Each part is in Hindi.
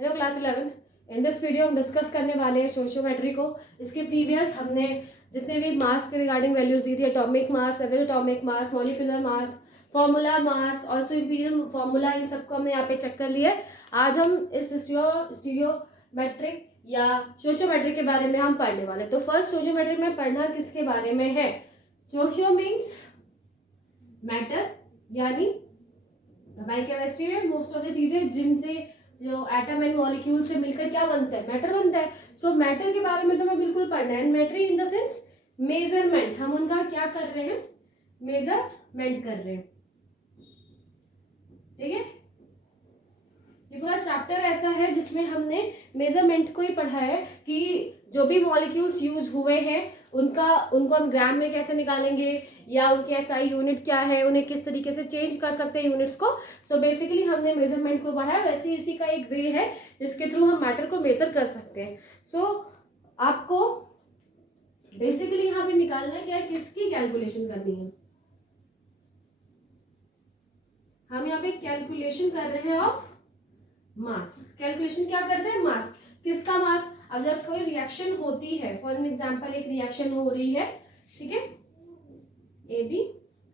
Hello class 11th। In this video हम डिस्कस करने वाले हैं सोशियोमेट्री को। इसके प्रीवियस हमने जितने भी मास के रिगार्डिंग वैल्यूज दी थी, atomic mass, atomic mass, molecular mass, formula mass, also imperial formula, इन सबको हमने यहाँ पे चेक कर लिया है। आज हम इस स्टीरियोमेट्रिक या सोशियोमेट्री के बारे में हम पढ़ने वाले। तो फर्स्ट सोशियोमेट्री में पढ़ना किसके बारे में है? सोशियो मीन्स मैटर, यानी बायोकेमिस्ट्री में मोस्ट ऑफ द चीजें जिनसे जो एटम एंड मॉलिक्यूल से मिलकर क्या बनता है, मैटर बनता है। सो मैटर के बारे में तो मैं बिल्कुल पढ़ना है। And matter in the sense measurement, हम उनका क्या कर रहे हैं, मेजरमेंट कर रहे हैं। ठीक है, ये पूरा चैप्टर ऐसा है जिसमें हमने मेजरमेंट को ही पढ़ा है कि जो भी मॉलिक्यूल्स यूज हुए हैं उनको हम ग्राम में कैसे निकालेंगे, या उनके एसआई यूनिट क्या है, उन्हें किस तरीके से चेंज कर सकते हैं यूनिट्स को। सो बेसिकली हमने मेजरमेंट को पढ़ा है। वैसे इसी का एक वे है जिसके थ्रू हम मैटर को मेजर कर सकते हैं। सो आपको बेसिकली यहाँ पे निकालना है क्या है, किसकी कैलकुलेशन करनी है। हम यहाँ पे कैलकुलेशन कर रहे हैं ऑफ मास। कैलकुलेशन क्या कर रहे हैं, मास। किसका मास? अब जब कोई रिएक्शन होती है, फॉर एन एग्जांपल एक रिएक्शन हो रही है, ठीक है, ए बी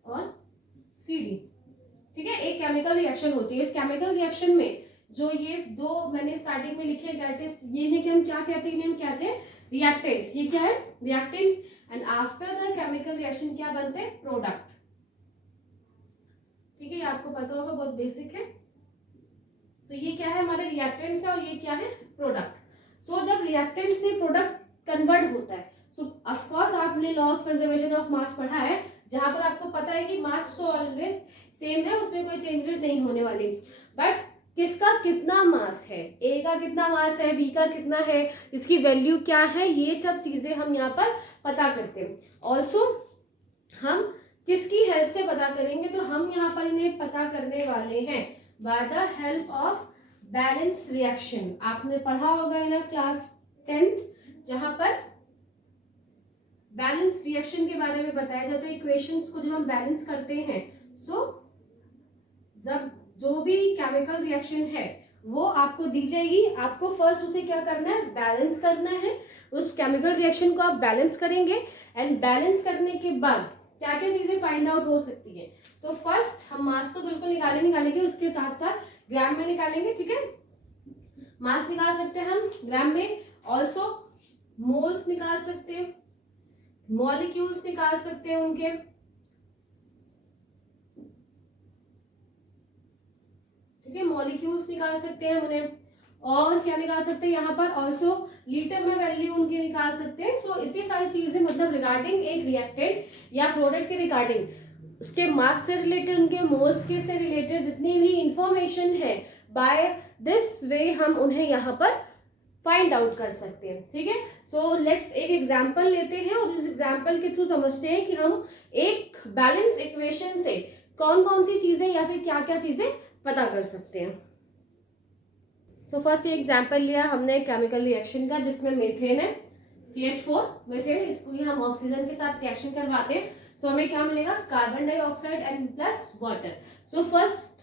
और सी डी, ठीक है, एक केमिकल रिएक्शन होती है। इस केमिकल रिएक्शन में जो ये दो मैंने स्टार्टिंग में लिखे दैट इज, ये है कि हम क्या कहते हैं, इन्हें हम कहते हैं रिएक्टेंट्स। ये क्या है, reactants. And after the chemical reaction क्या बनते हैं, प्रोडक्ट। ठीक है, ये आपको पता होगा, बहुत बेसिक है। सो ये क्या है, हमारे रिएक्टेंट्स है, और ये क्या है, प्रोडक्ट। सो जब रिएक्टेंट से प्रोडक्ट कन्वर्ट होता है, सो ऑफ कोर्स आपने law of conservation of mass पढ़ा है, जहां पर आपको पता है कि मास तो ऑलवेज सेम है, उसमें कोई चेंजेस नहीं होने वाली। बट किसका कितना मास है, ए का कितना मास है, बी का कितना है, इसकी वैल्यू क्या है, ये सब चीजें हम यहाँ पर पता करते हैं। ऑल्सो हम किसकी हेल्प से पता करेंगे, तो हम यहाँ पर इन्हें पता करने वाले हैं by the help of balance reaction. आपने पढ़ा होगा इन क्लास 10th, जहां पर बैलेंस रिएक्शन के बारे में बताया जाता है। इक्वेशंस को जब हम बैलेंस करते हैं, सो जब जो भी केमिकल रिएक्शन है वो आपको दी जाएगी, आपको फर्स्ट उसे क्या करना है, बैलेंस करना है। उस केमिकल रिएक्शन को आप बैलेंस करेंगे, एंड बैलेंस करने के बाद क्या क्या चीजें फाइंड आउट हो सकती है। तो फर्स्ट हम मास तो बिल्कुल निकालेंगे, उसके साथ साथ ग्राम में निकालेंगे। ठीक है, मास निकाल सकते हैं हम ग्राम में, ऑल्सो मोल्स निकाल सकते हैं, मॉलिक्यूल्स निकाल सकते हैं उनके, ठीक है, मॉलिक्यूल्स निकाल सकते हैं उन्हें, और क्या निकाल सकते हैं यहाँ पर, ऑल्सो लीटर में वैल्यू उनकी निकाल सकते हैं। सो इतनी सारी चीजें, मतलब रिगार्डिंग एक रिएक्टेंट या प्रोडक्ट के रिगार्डिंग, उसके मास से रिलेटेड, उनके मोल्स के से रिलेटेड जितनी भी इंफॉर्मेशन है, बाय दिस वे हम उन्हें यहाँ पर फाइंड आउट कर सकते हैं। ठीक है, सो लेट्स एक एग्जांपल लेते हैं, और इस एग्जांपल के थ्रू समझते हैं कि हम एक बैलेंस इक्वेशन से कौन कौन सी चीजें या फिर क्या क्या चीजें पता कर सकते हैं। सो फर्स्ट ये एग्जांपल लिया हमने केमिकल रिएक्शन का, जिसमें मेथेन है, CH4 मेथेन, इसको ही हम ऑक्सीजन के साथ रिएक्शन करवाते हैं। सो हमें क्या मिलेगा, carbon dioxide and plus water. So first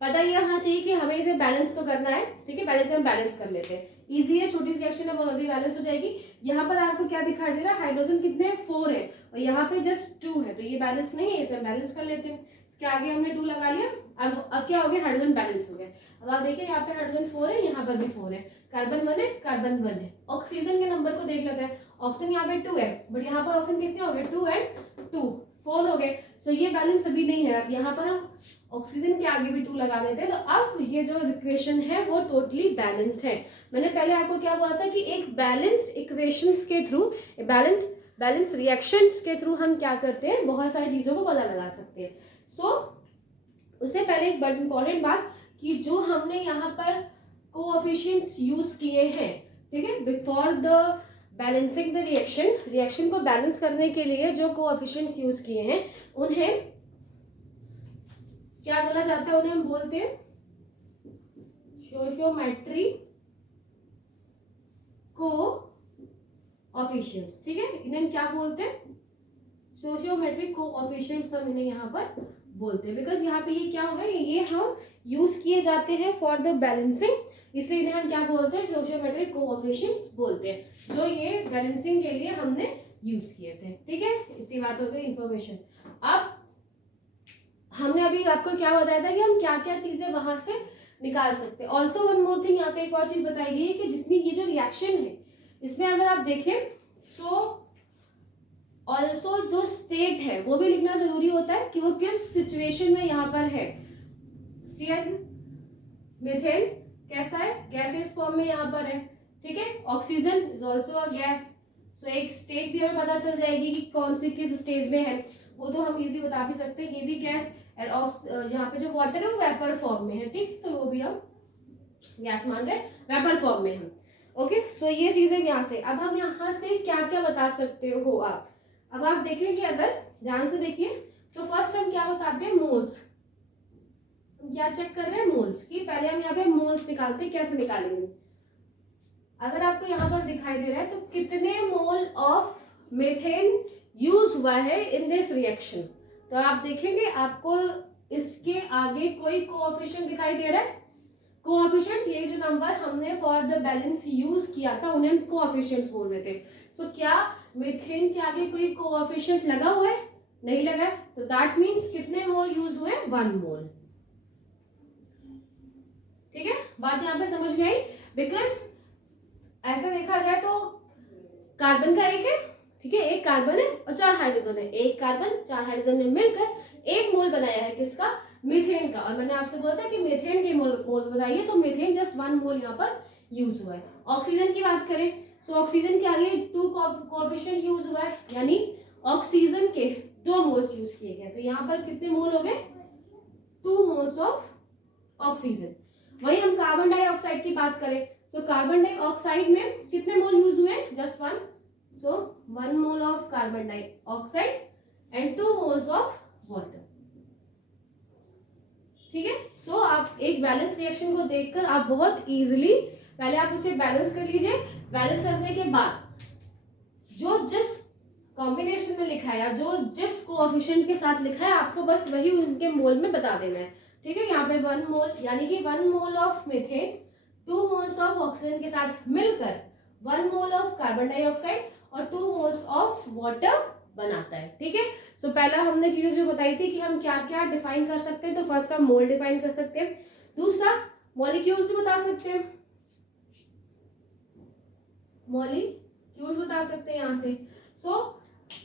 पता ये होना चाहिए कि हमें इसे बैलेंस तो करना है। ठीक है, पहले से हम बैलेंस कर लेते हैं, इजी है, छोटी रिएक्शन है, बहुत जल्दी बैलेंस हो जाएगी। यहाँ पर आपको क्या दिखाई दे रहा है, हाइड्रोजन कितने 4 है, और यहाँ पे जस्ट 2 है, तो ये बैलेंस नहीं है, इसे हम बैलेंस कर लेते हैं। इसके आगे हमने 2 लगा लिया, अब क्या हो गया, हाइड्रोजन बैलेंस हो गया। अब आप देखिए यहाँ पे हाइड्रोजन 4 है, यहाँ पर भी 4 है, कार्बन 1 है, कार्बन 1 है। ऑक्सीजन के नंबर को देख लेते हैं, ऑक्सीजन यहाँ पे 2 है, बट यहाँ पर ऑक्सीजन कितने हो गए, 2 एंड 2, 4 हो गए। सो ये बैलेंस अभी नहीं है। अब यहाँ पर हम ऑक्सीजन के आगे भी 2 लगा देते हैं, तो अब ये जो इक्वेशन है वो टोटली बैलेंस्ड है। मैंने पहले आपको क्या बोला था कि एक बैलेंस्ड इक्वेशंस के थ्रू, बैलेंस रिएक्शंस के थ्रू हम क्या करते हैं, बहुत सारी चीजों को पता लगा सकते हैं। सो उससे पहले एक बड़ी इंपॉर्टेंट बात, कि जो हमने यहाँ पर कोएफिशिएंट्स यूज किए हैं, ठीक है, before the balancing the reaction को बैलेंस करने के लिए जो कोएफिशिएंट्स यूज किए हैं, उन्हें क्या बोला जाता है, उन्हें हम बोलते हैं सोशियोमेट्री कोएफिशिएंट्स। ठीक है, इन्हें हम क्या बोलते हैं, सोशियोमेट्रिक कोएफिशिएंट्स हम इन्हें यहाँ पर बोलते हैं। बिकॉज यहाँ पे ये क्या होगा, ये हम यूज किए जाते हैं फॉर द बैलेंसिंग, इसलिए इन्हें हम क्या बोलते हैं, स्टोइचियोमेट्रिक कोएफिशिएंट्स बोलते हैं, जो ये बैलेंसिंग के लिए हमने यूज किए थे। ठीक है, इतनी बात हो गई इंफॉर्मेशन। अब हमने अभी आपको क्या बताया था कि हम क्या क्या चीजें वहां से निकाल सकते हैं। ऑल्सो वन मोर थिंग, यहाँ पे एक और चीज बताई गई है कि जितनी ये जो रिएक्शन है इसमें अगर आप देखें सो ऑल्सो जो स्टेट है वो भी लिखना जरूरी होता है कि वो किस सिचुएशन में यहाँ पर है। मीथेन कैसा है, गैसेस फॉर्म में यहाँ पर है। ठीक है, oxygen is also a gas, so एक स्टेट भी हमें पता चल जाएगी कि कौन सी किस स्टेट में है, वो तो हम इजीली बता भी सकते हैं, ये भी गैस। यहाँ पे जो वाटर है वो वेपर फॉर्म में है। ठीक, तो वो भी हम गैस मान रहे हैं, वेपर फॉर्म में है। ओके, सो ये चीजें यहाँ से। अब हम यहाँ से क्या क्या बता सकते हो आप। अब आप देखें कि अगर ध्यान से देखिए तो फर्स्ट हम क्या बताते हैं, मोल्स। हम क्या चेक कर रहे हैं, मोल्स की। पहले हम यहाँ पे मोल्स निकालते हैं, कैसे निकालेंगे। अगर आपको यहाँ पर दिखाई दे रहा है तो कितने मोल ऑफ मीथेन यूज हुआ है इन दिस रिएक्शन, तो आप देखेंगे आपको इसके आगे कोई कोएफिशिएंट दिखाई दे रहा है। कोएफिशिएंट, ये जो नंबर हमने फॉर द बैलेंस यूज किया था उन्हें हम कोएफिशिएंट्स बोल रहे थे। सो क्या मीथेन के आगे कोई कोएफिशिएंट लगा हुआ है, नहीं लगा है, तो दैट मींस कितने मोल यूज हुए, 1 मोल। ठीक है, बात यहाँ पे समझ में आई। बिकॉज ऐसा देखा जाए तो कार्बन का एक है, ठीक है, एक कार्बन है और 4 हाइड्रोजन है, एक कार्बन 4 हाइड्रोजन ने मिलकर 1 मोल बनाया है किसका, मीथेन का। और मैंने आपसे बोला था कि मीथेन के मोल बताइए, तो मीथेन जस्ट 1 मोल यहाँ पर यूज हुआ है। ऑक्सीजन की बात करें सो ऑक्सीजन के आगे 2 कोएफिशिएंट यूज हुआ है, यानी ऑक्सीजन के 2 मोल्स यूज किए गए, तो यहाँ पर कितने मोल हो गए, 2 मोल्स ऑफ ऑक्सीजन। वही हम कार्बन डाइऑक्साइड की बात करें तो कार्बन डाइऑक्साइड में कितने मोल यूज हुए, just 1, so 1 mole of carbon dioxide and 2 moles of water. ठीक है, सो आप एक बैलेंस रिएक्शन को देखकर आप बहुत इजीली पहले आप उसे बैलेंस कर लीजिए। बैलेंस करने के बाद जो जिस कॉम्बिनेशन में लिखा है या जो जिस कोएफिशिएंट के साथ लिखा है आपको बस वही उनके मोल में बता देना है। ठीक है, यहाँ पे 1 मोल यानी कि 1 mole of methane 2 moles of oxygen के साथ मिलकर 1 मोल ऑफ कार्बन डाइऑक्साइड और 2 मोल्स ऑफ वाटर बनाता है। ठीक है, सो पहला हमने चीज जो बताई थी कि हम क्या क्या डिफाइन कर सकते हैं, तो फर्स्ट हम मोल डिफाइन कर सकते हैं, दूसरा मॉलिक्यूल्स बता सकते हैं, मॉलिक्यूल्स बता सकते हैं यहाँ से। सो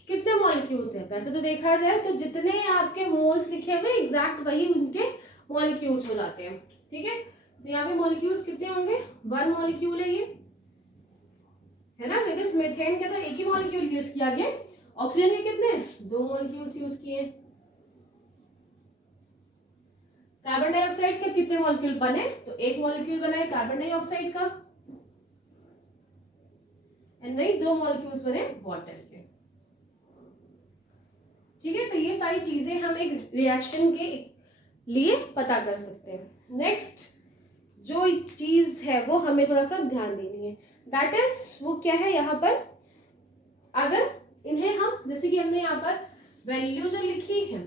कितने मॉलिक्यूल्स हैं, वैसे तो देखा जाए तो जितने आपके मोल्स लिखे हुए एग्जैक्ट वही उनके मॉलिक्यूल्स हो जाते हैं। ठीक है, तो यहाँ पे मॉलिक्यूल्स कितने होंगे, 1 मॉलिक्यूल है ये, है ना, बिकॉज मीथेन के तो एक ही मॉलिक्यूल यूज किया गया, ऑक्सीजन के कितने, 2 मॉलिक्यूल्स यूज किए। कार्बन डाइऑक्साइड के कितने मॉलिक्यूल बने, तो 1 मॉलिक्यूल बना है कार्बन डाइऑक्साइड का, एंड वही 2 मॉलिक्यूल्स बने वाटर के। ठीक है, तो ये सारी चीजें हम एक रिएक्शन के लिए पता कर सकते हैं। नेक्स्ट जो चीज है वो हमें थोड़ा सा ध्यान देनी है, दैट इज वो क्या है, यहाँ पर अगर इन्हें हम जैसे कि हमने यहाँ पर वैल्यू जो लिखी है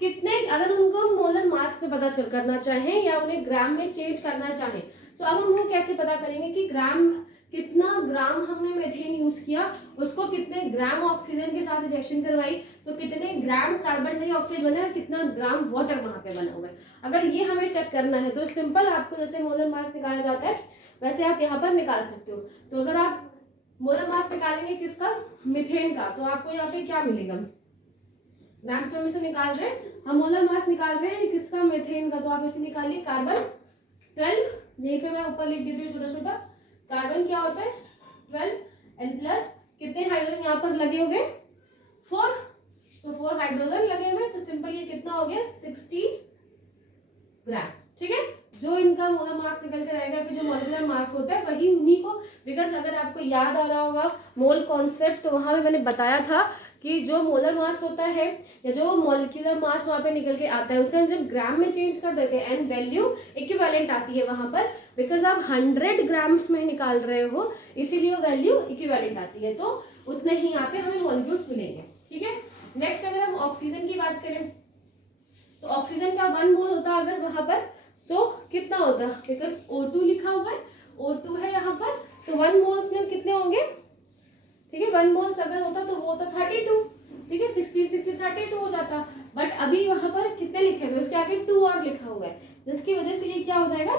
कितने, अगर उनको मोलर मास में पता चल करना चाहें या उन्हें ग्राम में चेंज करना चाहें, तो अब हम वो कैसे पता करेंगे कि ग्राम, कितना ग्राम हमने मीथेन यूज किया, उसको कितने ग्राम ऑक्सीजन के साथ रिएक्शन करवाई तो कितने ग्राम कार्बन डाइऑक्साइड बना और कितना ग्राम वाटर वहां पे बना हुआ है। अगर ये हमें चेक करना है तो सिंपल, आपको जैसे मोलर मास निकाला जाता है वैसे आप यहाँ पर निकाल सकते हो। तो अगर आप मोलर मास निकालेंगे किसका, मीथेन का, तो आपको यहाँ पे क्या मिलेगा, ग्राम्स पर से निकाल रहे हैं हम, मोलर मास निकाल रहे हैं किसका, मीथेन का, तो आप इसे निकालिए कार्बन 12, यहीं पे मैं ऊपर लिख देती हूँ छोटा छोटा, कार्बन क्या होता है 12 एंड प्लस कितने हाइड्रोजन यहाँ पर लगे हुए 4, तो 4 हाइड्रोजन लगे हुए, तो सिंपल ये कितना हो गया 60 ग्राम। ठीक है, जो इनका मोलर मास निकल कर आएगा, फिर जो मॉलिक्यूलर मास होता है वही उन्हीं को, बिकॉज अगर आपको याद आ रहा होगा मोल कॉन्सेप्ट, तो वहां पे मैंने बताया था कि जो मोलर मास होता है या जो मॉलिक्यूलर मास वहां पे निकल के आता है उसे हम जब ग्राम में चेंज कर देते हैं एंड वैल्यू इक्विवेलेंट आती है वहां पर, बिकॉज आप 100 ग्राम्स में निकाल रहे हो इसीलिए वो वैल्यू इक्विवेलेंट आती है, तो उतने ही यहाँ पे हमें मॉलिक्यूल्स मिलेंगे। ठीक है, नेक्स्ट अगर हम ऑक्सीजन की बात करें सो ऑक्सीजन का 1 मोल होता अगर वहां पर, सो कितना होता, बिकॉज O2 लिखा हुआ है, O2 है यहाँ पर, सो 1 मोल्स में कितने होंगे, ठीक है, 1 मोल्स अगर होता तो वो होता 32, ठीक है, 16 60 32 हो जाता, बट अभी वहां पर कितने लिखे हुए, उसके आगे 2 और लिखा हुआ है, जिसकी वजह से ये क्या हो जाएगा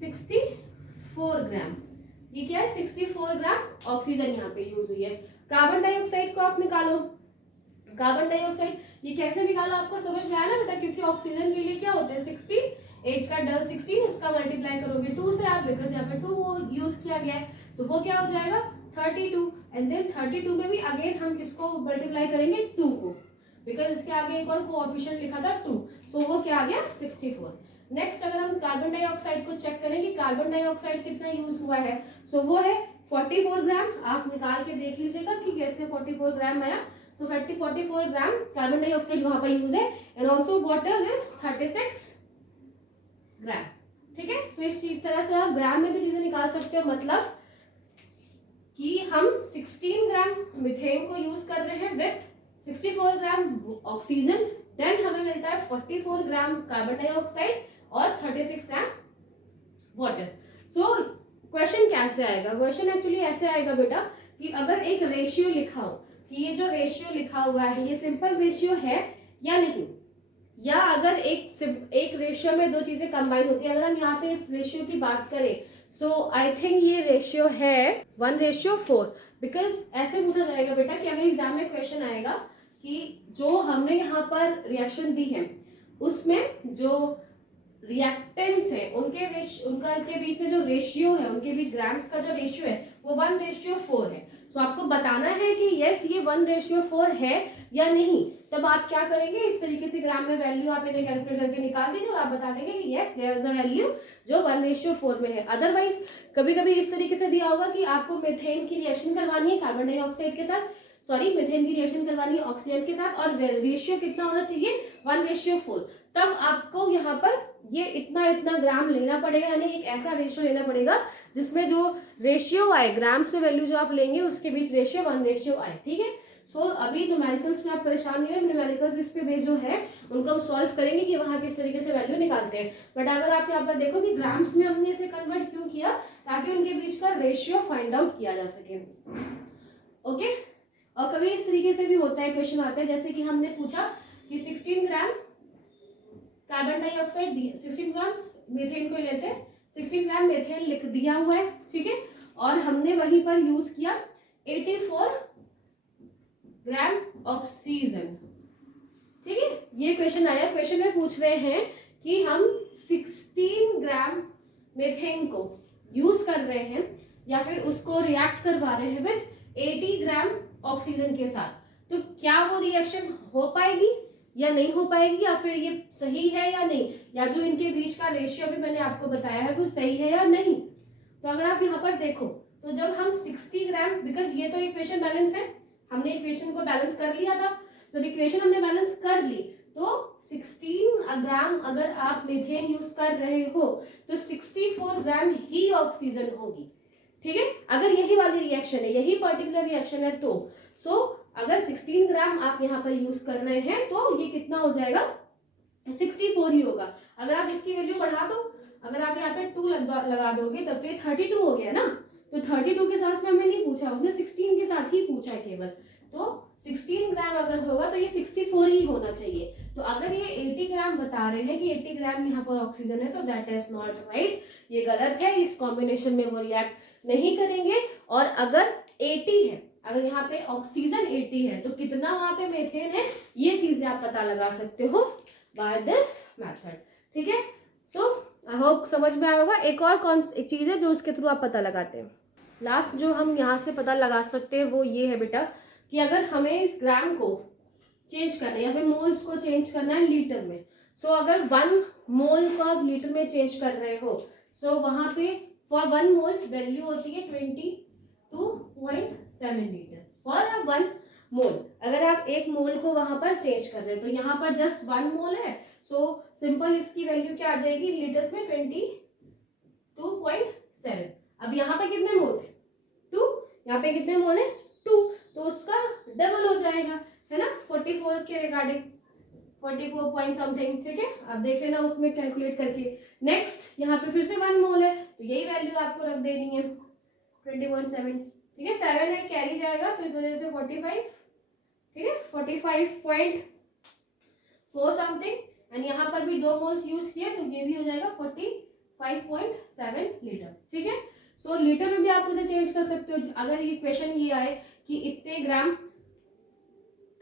64 ग्राम। ये क्या है 64 ग्राम ऑक्सीजन यहाँ पे यूज हुई है। कार्बन डाइऑक्साइड को आप निकालो, कार्बन डाइऑक्साइड ये कैसे निकाला आपको समझ में आया ना बेटा, क्योंकि ऑक्सीजन के लिए क्या होते हैं 16, 8 का डबल 16, उसका मल्टीप्लाई करोगे 2 से आप, बिकॉज यहाँ पे 2 यूज किया गया है, तो वो क्या हो जाएगा 32, एंड देन 32 में भी अगेन हम किसको मल्टीप्लाई करेंगे 2 को, बिकॉज इसके आगे एक और कोएफिशिएंट लिखा था 2, सो वो क्या आ गया 64। नेक्स्ट अगर हम कार्बन डाइऑक्साइड को चेक करें कि कार्बन डाइऑक्साइड कितना यूज हुआ है, सो वो है 44 ग्राम, आप निकाल के देख लीजिएगा कि कैसे 44 ग्राम आया, सो 44 ग्राम कार्बन डाइऑक्साइड वहां पर यूज है, एंड ऑल्सो वाटर इज 36 ग्राम, ठीक है। सो इस तरह से आप ग्राम में भी चीजें निकाल सकते हो, मतलब कि हम 16 ग्राम मीथेन को यूज कर रहे हैं विथ 64 ग्राम ऑक्सीजन, देन हमें मिलता है 44 ग्राम कार्बन डाइऑक्साइड और 36 ग्राम वाटर। सो क्वेश्चन कैसे आएगा, क्वेश्चन एक्चुअली ऐसे आएगा बेटा कि अगर एक रेशियो लिखा हो कि ये जो रेशियो लिखा हुआ है ये सिंपल रेशियो है या नहीं, या अगर एक रेशियो में दो चीजें कंबाइन होती है, अगर हम यहाँ पे इस रेशियो की बात करें, सो आई थिंक ये रेशियो है 1:4, बिकॉज ऐसे पूछा जाएगा बेटा कि अगर एग्जाम में क्वेश्चन आएगा कि जो हमने यहाँ पर रिएक्शन दी है उसमें जो रिएक्टेंट्स है उनके बीच में जो रेशियो है, उनके बीच ग्राम्स का जो रेशियो है वो 1:4 है। सो आपको बताना है कि यस ये 1:4 है या नहीं, तब आप क्या करेंगे इस तरीके से ग्राम में वैल्यू आप इन्हें कैलकुलेट करके निकाल दीजिए और आप बता देंगे कि yes there is a value जो 1:4 में है। अदरवाइज कभी कभी इस तरीके से दिया होगा कि आपको मीथेन की रिएक्शन करवानी है कार्बन डाइऑक्साइड के साथ, सॉरी मीथेन की रिएक्शन करवानी है ऑक्सीजन के साथ, और रेशियो कितना होना चाहिए 1:4, तब आपको यहाँ पर ये इतना ग्राम लेना पड़ेगा, यानी एक ऐसा रेशियो लेना पड़ेगा जिसमें जो रेशियो आए ग्राम्स में वैल्यू जो आप लेंगे उसके बीच रेशियो 1:4 आए, ठीक है। सो अभी न्यूमेरिकल्स में आप परेशान नहीं है, न्यूमेरिकल्स इस पे बेस जो है उनको हम सॉल्व करेंगे कि वहां किस तरीके से वैल्यू निकालते हैं, बट अगर आप यहाँ पर देखो कि ग्राम्स में हमने इसे कन्वर्ट क्यों किया, ताकि उनके बीच का रेशियो फाइंड आउट किया जा सके, ओके। और कभी इस तरीके से भी होता है, क्वेश्चन आता है जैसे कि हमने पूछा कि 16 ग्राम कार्बन डाइऑक्साइड 16 ग्राम मीथेन को लेते हैं, 16 ग्राम मीथेन लिख दिया हुआ है, ठीक है, और हमने वहीं पर यूज किया 84 ग्राम ऑक्सीजन, ठीक है। ये क्वेश्चन आया, क्वेश्चन में पूछ रहे हैं कि हम 16 ग्राम मीथेन को यूज कर रहे हैं या फिर उसको रिएक्ट करवा रहे हैं विथ 80 ग्राम ऑक्सीजन के साथ, तो क्या वो रिएक्शन हो पाएगी या नहीं हो पाएगी, या फिर ये सही है या नहीं, या जो इनके बीच का रेशियो भी मैंने आपको बताया है वो सही है या नहीं। तो अगर आप यहाँ पर देखो तो जब हम 60 ग्राम, बिकॉज ये तो इक्वेशन बैलेंस है, हमने इक्वेशन को बैलेंस कर लिया था, तो इक्वेशन हमने बैलेंस कर ली, तो 16 ग्राम अगर आप मीथेन यूज कर रहे हो तो 64 ग्राम ही ऑक्सीजन होगी, ठीक है। अगर यही वाली रिएक्शन है, यही पर्टिकुलर रिएक्शन है, तो अगर 16 ग्राम आप यहाँ पर यूज कर रहे हैं तो ये कितना हो जाएगा 64 ही होगा। अगर आप इसकी वैल्यू बढ़ा दो, अगर आप यहाँ पे 2 लगा दोगे तब तो ये 32 हो गया ना, तो 32 के साथ में हमें नहीं पूछा, उसने 16 के साथ ही पूछा है केवल, तो 16 ग्राम अगर होगा तो ये 64 ही होना चाहिए। तो अगर ये 80 ग्राम बता रहे हैं कि 80 ग्राम यहाँ पर ऑक्सीजन है तो दैट इज नॉट राइट, ये गलत है, इस कॉम्बिनेशन में वो रिएक्ट नहीं करेंगे। और अगर 80 है, अगर यहाँ पे ऑक्सीजन 80 है तो कितना वहां पे मीथेन है, ये चीजें आप पता लगा सकते हो बाय दिस मेथड, ठीक है। सो आई होप समझ में आया होगा। एक और चीज है जो उसके थ्रू आप पता लगाते हैं, लास्ट जो हम यहाँ से पता लगा सकते हैं वो ये है बेटा कि अगर हमें इस ग्राम को चेंज करना है या फिर मोल्स को चेंज करना है लीटर में, सो अगर 1 मोल को आप लीटर में चेंज कर रहे हो, सो वहां पे फॉर 1 मोल वैल्यू होती है 22.7 लीटर फॉर 1 मोल। अगर आप 1 मोल को वहां पर चेंज कर रहे हैं तो यहाँ पर जस्ट 1 मोल है, सो सिंपल इसकी वैल्यू क्या आ जाएगी लीटर्स में 22.7। अब यहाँ पे कितने मोल थे 2, यहाँ पे कितने मोल है 2, तो उसका डबल हो जाएगा, है ना 44 के रिगार्डिंग, 44 पॉइंट समथिंग, ठीक है, आप देख लेना उसमें कैलकुलेट करके। नेक्स्ट यहाँ पे फिर से 1 मोल है तो यही वैल्यू आपको रख देनी है 20.7, ठीक है, 7 है कैरी जाएगा तो इस वजह से 45, ठीक है, 45.4 समथिंग, एंड यहाँ पर भी 2 मोल्स यूज किए तो ये भी हो जाएगा 45.7 लीटर, ठीक है। सो लीटर में भी आप उसे चेंज कर सकते हो। अगर ये क्वेश्चन ये आए कि इतने ग्राम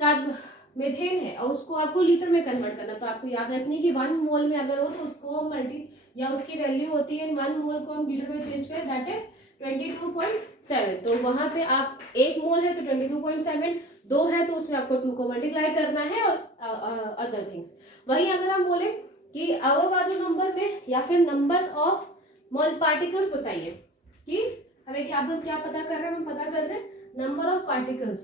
का मेथेन है और उसको आपको लीटर में कन्वर्ट करना, तो आपको याद रखनी कि 1 मोल में अगर हो तो उसको मल्टी या उसकी वैल्यू होती है 1 मोल को हम लीटर में चेंज करें दैट इज 22.7, तो वहां पे आप 1 मोल है तो 22.7, 2 है तो उसमें आपको 2 को मल्टीप्लाई करना है और अदर थिंग्स। वहीं अगर हम बोले कि एवोगाड्रो नंबर में या फिर नंबर ऑफ मोल पार्टिकल्स बताइए कि हमें क्या पता कर रहे हैं, हम पता कर रहे हैं नंबर ऑफ पार्टिकल्स,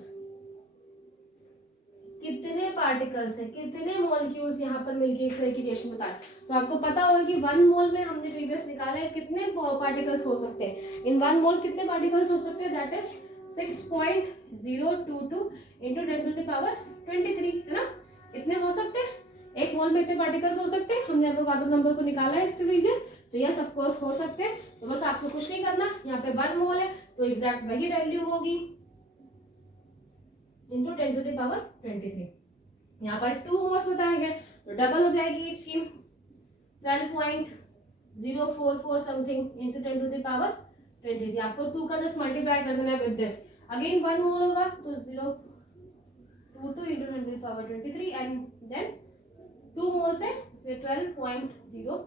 कितने पार्टिकल्स है, कितने मॉलिक्यूल्स यहाँ पर मिलके इस तरह की रिएक्शन बताए, तो आपको पता होगा कि 1 मोल में हमने प्रीवियस निकाला है कितने पार्टिकल्स हो सकते हैं। इन 1 मोल कितने पार्टिकल्स हो सकते हैं, दैट इज 6.022 इंटू 10⁻23, है ना, इतने हो सकते हैं। 1 मोल में इतने पार्टिकल्स हो सकते हैं, हमने एवोगाड्रो नंबर को निकाला है इसके प्रीवियस, तो यस ऑफ कोर्स हो सकते हैं। तो बस आपको कुछ नहीं करना, यहाँ पे 1 मोल है तो एग्जैक्ट वही वैल्यू होगी इंटू 10⁻23। यहाँ पर 2 मोल्स बताए गए तो डबल हो जाएगी इसकी 12.044 समथिंग इंटू 10⁻23। आपको 2 का जस्ट मल्टीप्लाई कर देना है विद दिस, अगेन 1 मोल होगा तो 022 इंटू 10⁻23 एंड देन 2 मोल्स है इसलिए 12.0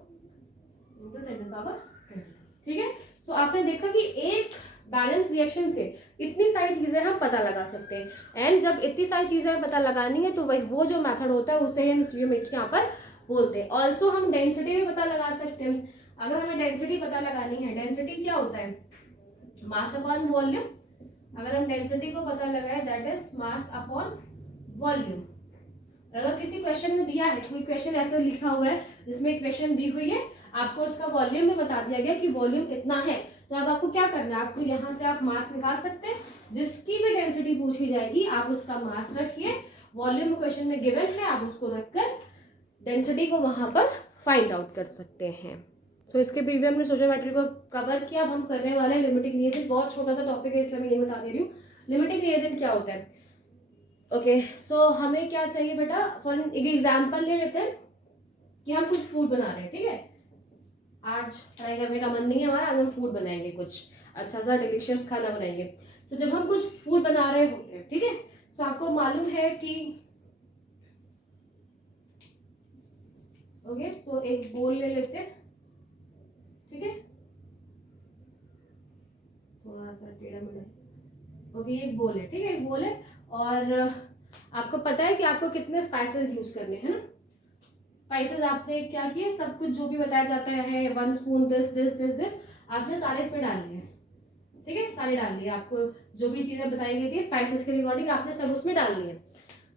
इंटू 10⁻23, ठीक है। सो आपने देखा कि एक बैलेंस रिएक्शन से इतनी सारी चीजें हम पता लगा सकते हैं, एंड जब इतनी सारी चीजें पता लगानी है तो वही वो जो मेथड होता है उसे हम स्टोइकियोमेट्री यहाँ पर बोलते हैं। ऑल्सो हम डेंसिटी भी पता लगा सकते हैं। अगर हमें डेंसिटी पता लगानी है, डेंसिटी क्या होता है, मास अपॉन वॉल्यूम। अगर हम डेंसिटी को पता लगाए that is mass upon volume. अगर किसी क्वेश्चन में दिया है, कोई क्वेश्चन ऐसा लिखा हुआ है जिसमें क्वेश्चन दी हुई है, आपको उसका वॉल्यूम में बता दिया गया कि वॉल्यूम इतना है, तो अब आपको क्या करना है, आपको यहाँ से आप मास निकाल सकते हैं, जिसकी भी डेंसिटी पूछी जाएगी आप उसका मास रखिए, वॉल्यूम क्वेश्चन में गिवन है आप उसको रखकर डेंसिटी को वहां पर फाइंड आउट कर सकते हैं। सो इसके प्रीवियस हमने स्टोइकियोमेट्री को कवर किया। अब हम करने वाले हैं लिमिटिंग रिएजेंट। बहुत छोटा सा टॉपिक है इसलिए मैं ये बता दे रही हूँ लिमिटिंग रिएजेंट क्या होता है। ओके, सो हमें क्या चाहिए बेटा, फॉर एक एग्जाम्पल ले लेते हैं कि हम कुछ फूड बना रहे हैं, ठीक है, आज ट्राई करने का मन नहीं है हमारा, आज हम फूड बनाएंगे, कुछ अच्छा सा डिलीशियस खाना बनाएंगे। तो जब हम कुछ फूड बना रहे होते हैं, ठीक है, तो आपको मालूम है कि ओके, सो एक बोल ले लेते हैं, ठीक है, थोड़ा सा टेढ़ा मेढ़ा, ओके, ये एक बोल है, ठीक है, एक बोल है, और आपको पता है कि आपको कितने स्पाइसेस यूज करने हैं ना। स्पाइसेस आपने क्या किए, सब कुछ जो भी बताया जाता है 1 spoon this this this this, आपने सारे इसमें डाल लिए, ठीक है, सारे डाल लिए, आपको जो भी चीजें बताई गई थी स्पाइसेस के रिगार्डिंग आपने सब उसमें डाल लिए।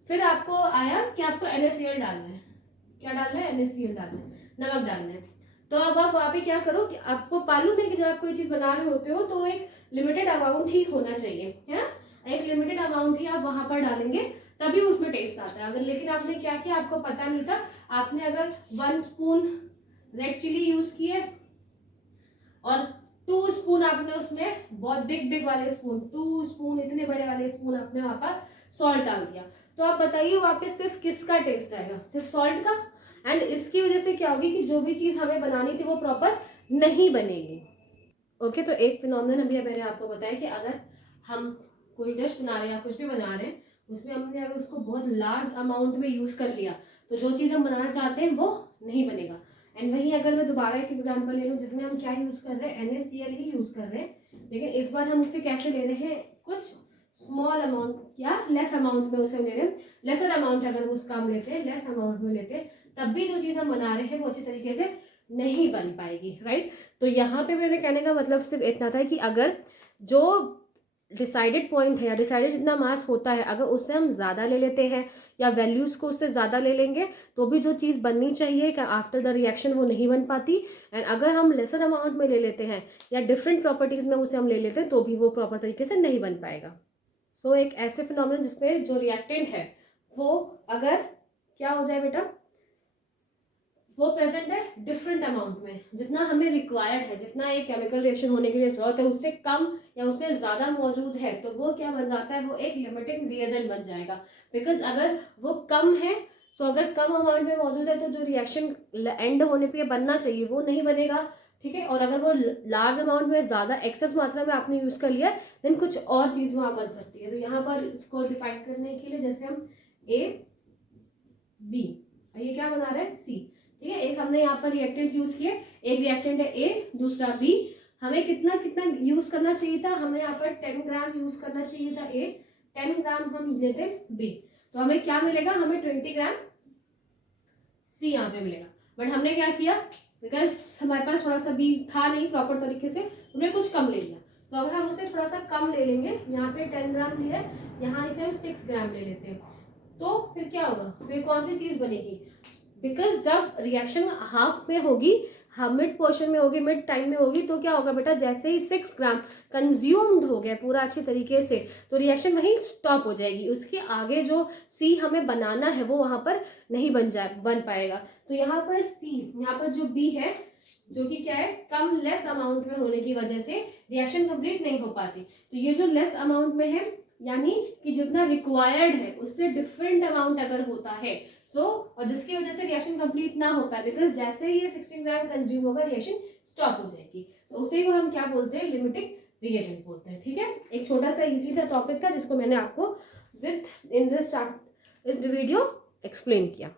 फिर आपको आया कि आपको NaCl डालना है, क्या डालना है, NaCl डालना है, नमक डालना है। तो अब आप वहाँ पे क्या करो कि आपको मालूम है कि जब आप कोई चीज बना रहे होते हो तो एक लिमिटेड अमाउंट ही होना चाहिए, है ना, एक लिमिटेड अमाउंट ही आप वहां पर डालेंगे तभी उसमें टेस्ट आता है। अगर लेकिन आपने क्या किया, आपको पता नहीं था, आपने अगर 1 स्पून रेड चिली यूज किए और 2 स्पून आपने उसमें बहुत बिग वाले स्पून, 2 स्पून इतने बड़े वाले स्पून आपने वहां पर सॉल्ट डाल दिया, तो आप बताइए वहां पे सिर्फ किसका टेस्ट आएगा, सिर्फ सॉल्ट का। एंड इसकी वजह से क्या होगी कि जो भी चीज हमें बनानी थी वो प्रॉपर नहीं बनेगी। ओके, तो एक फिनोमिनन अभी मैंने आपको बताया कि अगर हम कोई डिश बना रहे हैं या कुछ भी बना रहे हैं, उसमें हमने अगर उसको बहुत लार्ज अमाउंट में यूज कर लिया तो जो चीज़ हम बनाना चाहते हैं वो नहीं बनेगा। एंड वहीं अगर मैं दोबारा एक एग्जांपल ले लूँ जिसमें हम क्या यूज कर रहे हैं, NaCl ही यूज कर रहे हैं, लेकिन इस बार हम उसे कैसे ले रहे हैं, कुछ स्मॉल अमाउंट या लेस अमाउंट में उसे ले रहे हैं। लेसर अमाउंट अगर वो उसका हम लेते हैं, लेस अमाउंट में लेते हैं, तब भी जो चीज़ हम बना रहे हैं वो अच्छी तरीके से नहीं बन पाएगी, राइट। तो यहाँ पे मेरे कहने का मतलब सिर्फ इतना था कि अगर जो डिसाइडेड पॉइंट है या डिसाइडेड जितना मास होता है अगर उससे हम ज़्यादा ले लेते हैं या वैल्यूज़ को उससे ज़्यादा ले लेंगे तो भी जो चीज़ बननी चाहिए कि आफ्टर द रिएक्शन वो नहीं बन पाती। एंड अगर हम लेसर अमाउंट में ले लेते हैं या डिफरेंट प्रॉपर्टीज़ में उसे हम ले लेते हैं तो भी वो प्रॉपर तरीके से नहीं बन पाएगा। सो एक ऐसे फिनोमिनन जिसमें जो रिएक्टेंट है वो अगर क्या हो जाए बेटा, वो प्रेजेंट है डिफरेंट अमाउंट में, जितना हमें रिक्वायर्ड है, जितना एक केमिकल रिएक्शन होने के लिए जरूरत है उससे कम या उससे ज्यादा मौजूद है, तो वो क्या बन जाता है, वो एक लिमिटिंग रिएजेंट बन जाएगा। बिकॉज अगर वो कम है, सो अगर कम अमाउंट में मौजूद है तो जो रिएक्शन एंड होने पे बनना चाहिए वो नहीं बनेगा, ठीक है। और अगर वो लार्ज अमाउंट में ज्यादा एक्सेस मात्रा में आपने यूज कर लिया देन कुछ और चीज वहां बन सकती है। तो यहाँ पर इसको डिफाइन करने के लिए जैसे हम ए बी, ये क्या बना रहा है सी, ठीक है। एक हमने यहाँ पर रिएक्टेंट्स यूज किए, एक रिएक्टेंट है ए, दूसरा बी। हमें कितना कितना यूज करना चाहिए था, हमें यहाँ पर 10 ग्राम यूज करना चाहिए था ए, 10 ग्राम हम लेते बी, तो हमें क्या मिलेगा, हमें 20 ग्राम सी यहाँ पे मिलेगा। बट हमने क्या किया, बिकॉज हमारे पास थोड़ा सा बी था नहीं प्रॉपर तरीके से, हमने कुछ कम ले लिया। तो अगर हम उसे थोड़ा सा कम ले लेंगे, यहाँ पे 10 ग्राम लिया, यहाँ इसे हम 6 ग्राम ले लेते हैं, तो फिर क्या होगा, फिर कौन सी चीज बनेगी, बिकॉज जब रिएक्शन हाफ में होगी, मिड पोर्शन में होगी, मिड टाइम में होगी, तो क्या होगा बेटा, जैसे ही 6 ग्राम कंज्यूम्ड हो गया पूरा अच्छे तरीके से, तो रिएक्शन वहीं स्टॉप हो जाएगी। उसके आगे जो सी हमें बनाना है वो वहां पर नहीं बन पाएगा। तो यहाँ पर सी, यहाँ पर जो बी है जो कि क्या है, कम लेस अमाउंट में होने की वजह से रिएक्शन कंप्लीट नहीं हो पाती। तो ये जो लेस अमाउंट में है, यानी कि जितना रिक्वायर्ड है उससे डिफरेंट अमाउंट अगर होता है, और जिसकी वजह से रिएक्शन कंप्लीट ना हो पाए, बिकॉज जैसे ही ये 16 ग्राम कंज्यूम होगा रिएक्शन स्टॉप हो जाएगी, उसे को हम क्या बोलते हैं, लिमिटिंग रिएजेंट बोलते हैं, ठीक है। एक छोटा सा इजी सा टॉपिक था जिसको मैंने आपको with in this video explain किया।